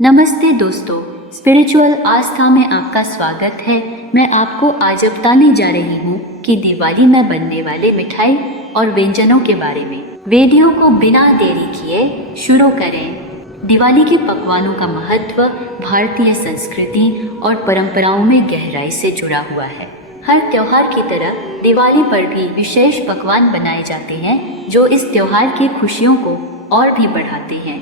नमस्ते दोस्तों, स्पिरिचुअल आस्था में आपका स्वागत है। मैं आपको आज बताने जा रही हूँ कि दिवाली में बनने वाले मिठाई और व्यंजनों के बारे में। वीडियो को बिना देरी किए शुरू करें। दिवाली के पकवानों का महत्व भारतीय संस्कृति और परंपराओं में गहराई से जुड़ा हुआ है। हर त्योहार की तरह दिवाली पर भी विशेष पकवान बनाए जाते हैं जो इस त्योहार की खुशियों को और भी बढ़ाते हैं।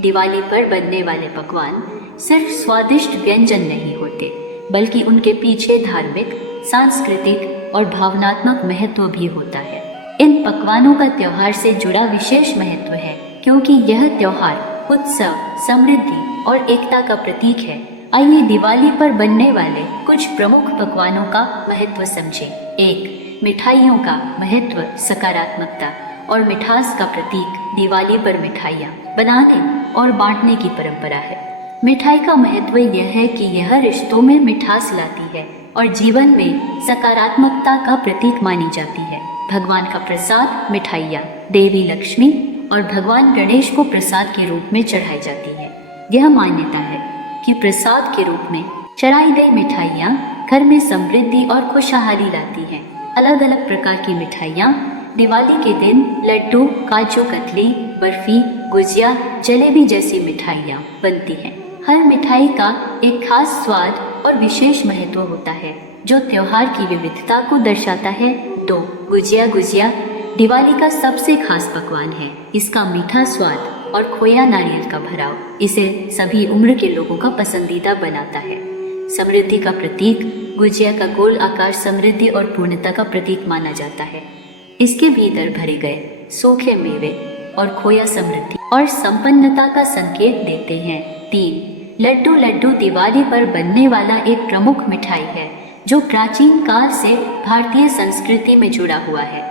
दिवाली पर बनने वाले पकवान सिर्फ स्वादिष्ट व्यंजन नहीं होते, बल्कि उनके पीछे धार्मिक, सांस्कृतिक और भावनात्मक महत्व भी होता है। इन पकवानों का त्योहार से जुड़ा विशेष महत्व है, क्योंकि यह त्योहार उत्सव, समृद्धि और एकता का प्रतीक है। आइए दिवाली पर बनने वाले कुछ प्रमुख पकवानों का महत्व समझें। 1. मिठाइयों का महत्व, सकारात्मकता और मिठास का प्रतीक। दिवाली पर मिठाइयाँ बनाने और बांटने की परंपरा है। मिठाई का महत्व यह है कि यह रिश्तों में मिठास लाती है और जीवन में सकारात्मकता का प्रतीक मानी जाती है। भगवान का प्रसाद, मिठाइयाँ देवी लक्ष्मी और भगवान गणेश को प्रसाद के रूप में चढ़ाई जाती है। यह मान्यता है कि प्रसाद के रूप में चढ़ाई गई मिठाइयाँ घर में समृद्धि और खुशहाली लाती हैं। अलग अलग प्रकार की मिठाइयाँ दिवाली के दिन लड्डू, काजू कतली, बर्फी, गुजिया, जलेबी जैसी मिठाइयाँ बनती हैं। हर मिठाई का एक खास स्वाद और विशेष महत्व होता है जो त्योहार की विविधता को दर्शाता है। 2. गुजिया दिवाली का सबसे खास पकवान है। इसका मीठा स्वाद और खोया नारियल का भराव इसे सभी उम्र के लोगों का पसंदीदा बनाता है। समृद्धि का प्रतीक, गुजिया का गोल आकार समृद्धि और पूर्णता का प्रतीक माना जाता है। इसके भीतर भरे गए सूखे मेवे और खोया समृद्धि और संपन्नता का संकेत देते हैं। 3. लड्डू दिवाली पर बनने वाला एक प्रमुख मिठाई है जो प्राचीन काल से भारतीय संस्कृति में जुड़ा हुआ है।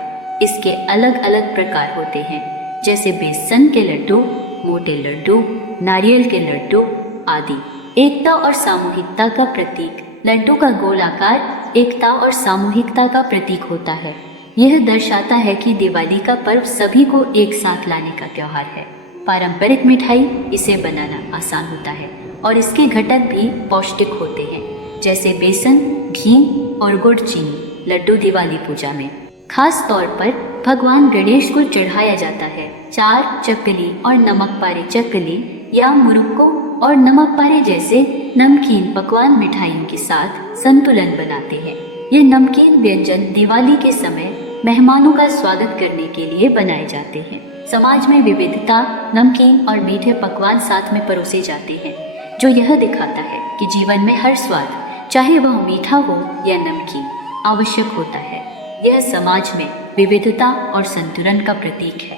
इसके अलग अलग प्रकार होते हैं, जैसे बेसन के लड्डू, मोटे लड्डू, नारियल के लड्डू आदि। एकता और सामूहिकता का प्रतीक, लड्डू का गोल आकार एकता और सामूहिकता का प्रतीक होता है। यह दर्शाता है कि दिवाली का पर्व सभी को एक साथ लाने का त्योहार है। पारंपरिक मिठाई, इसे बनाना आसान होता है और इसके घटक भी पौष्टिक होते हैं, जैसे बेसन, घी और गुड़ चीनी। लड्डू दिवाली पूजा में खास तौर पर भगवान गणेश को चढ़ाया जाता है। 4. चकली और नमक पारे, चकली या मुरुक्को और नमक पारे जैसे नमकीन पकवान मिठाइयों के साथ संतुलन बनाते हैं। ये नमकीन व्यंजन दिवाली के समय मेहमानों का स्वागत करने के लिए बनाए जाते हैं। समाज में विविधता, नमकीन और मीठे पकवान साथ में परोसे जाते हैं, जो यह दिखाता है कि जीवन में हर स्वाद, चाहे वह मीठा हो या नमकीन, आवश्यक होता है। यह समाज में विविधता और संतुलन का प्रतीक है।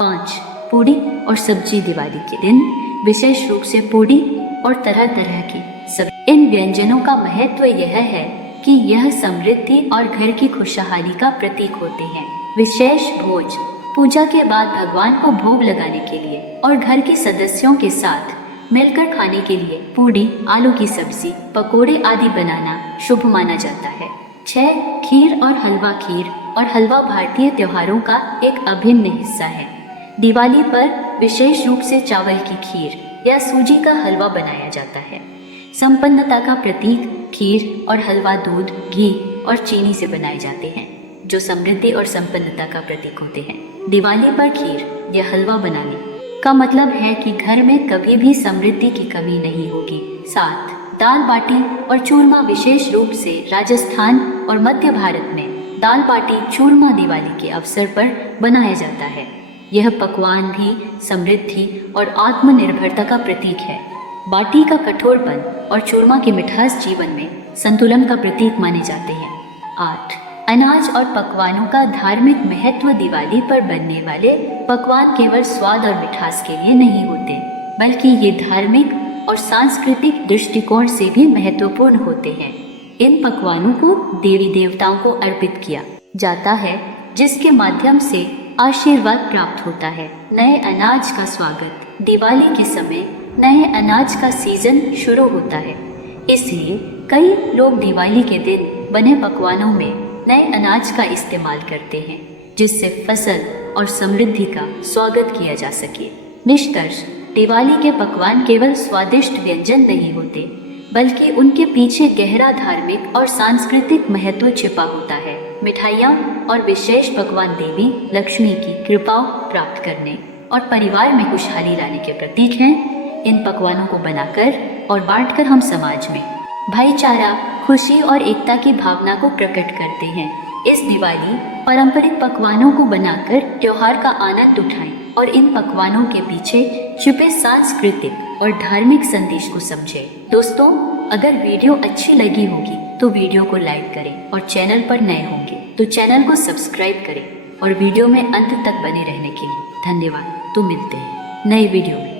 5. पूड़ी और सब्जी, दिवाली के दिन विशेष रूप से पूड़ी और तरह तरह की सब्जी। इन व्यंजनों का महत्व यह है कि यह समृद्धि और घर की खुशहाली का प्रतीक होते हैं। विशेष भोज, पूजा के बाद भगवान को भोग लगाने के लिए और घर के सदस्यों के साथ मिलकर खाने के लिए पूड़ी, आलू की सब्जी, पकोड़े आदि बनाना शुभ माना जाता है। 6. खीर और हलवा, खीर और हलवा भारतीय त्योहारों का एक अभिन्न हिस्सा है। दिवाली पर विशेष रूप से चावल की खीर या सूजी का हलवा बनाया जाता है। संपन्नता का प्रतीक, खीर और हलवा दूध, घी और चीनी से बनाए जाते हैं, जो समृद्धि और संपन्नता का प्रतीक होते हैं। दिवाली पर खीर या हलवा बनाने का मतलब है कि घर में कभी भी समृद्धि की कमी नहीं होगी। 7. दाल बाटी और चूरमा, विशेष रूप से राजस्थान और मध्य भारत में दाल बाटी चूरमा दिवाली के अवसर पर बनाया जाता है। यह पकवान भी समृद्धि और आत्मनिर्भरता का प्रतीक है। बाटी का कठोरपन और चूरमा की मिठास जीवन में संतुलन का प्रतीक माने जाते हैं। 8. अनाज और पकवानों का धार्मिक महत्व, दिवाली पर बनने वाले पकवान केवल स्वाद और मिठास के लिए नहीं होते, बल्कि ये धार्मिक और सांस्कृतिक दृष्टिकोण से भी महत्वपूर्ण होते हैं। इन पकवानों को देवी देवताओं को अर्पित किया जाता है, जिसके माध्यम से आशीर्वाद प्राप्त होता है। नए अनाज का स्वागत, दिवाली के समय नए अनाज का सीजन शुरू होता है, इसलिए कई लोग दिवाली के दिन बने पकवानों में नए अनाज का इस्तेमाल करते हैं, जिससे फसल और समृद्धि का स्वागत किया जा सके। निष्कर्ष, दिवाली के पकवान केवल स्वादिष्ट व्यंजन नहीं होते, बल्कि उनके पीछे गहरा धार्मिक और सांस्कृतिक महत्व छिपा होता है। मिठाइयाँ और विशेष पकवान देवी लक्ष्मी की कृपा प्राप्त करने और परिवार में खुशहाली लाने के प्रतीक हैं। इन पकवानों को बनाकर और बांटकर हम समाज में भाईचारा, खुशी और एकता की भावना को प्रकट करते हैं। इस दिवाली पारंपरिक पकवानों को बनाकर त्योहार का आनंद उठाएं और इन पकवानों के पीछे छुपे सांस्कृतिक और धार्मिक संदेश को समझें। दोस्तों, अगर वीडियो अच्छी लगी होगी तो वीडियो को लाइक करें और चैनल पर नए होंगे तो चैनल को सब्सक्राइब करें और वीडियो में अंत तक बने रहने के लिए धन्यवाद। तो मिलते हैं नए वीडियो में।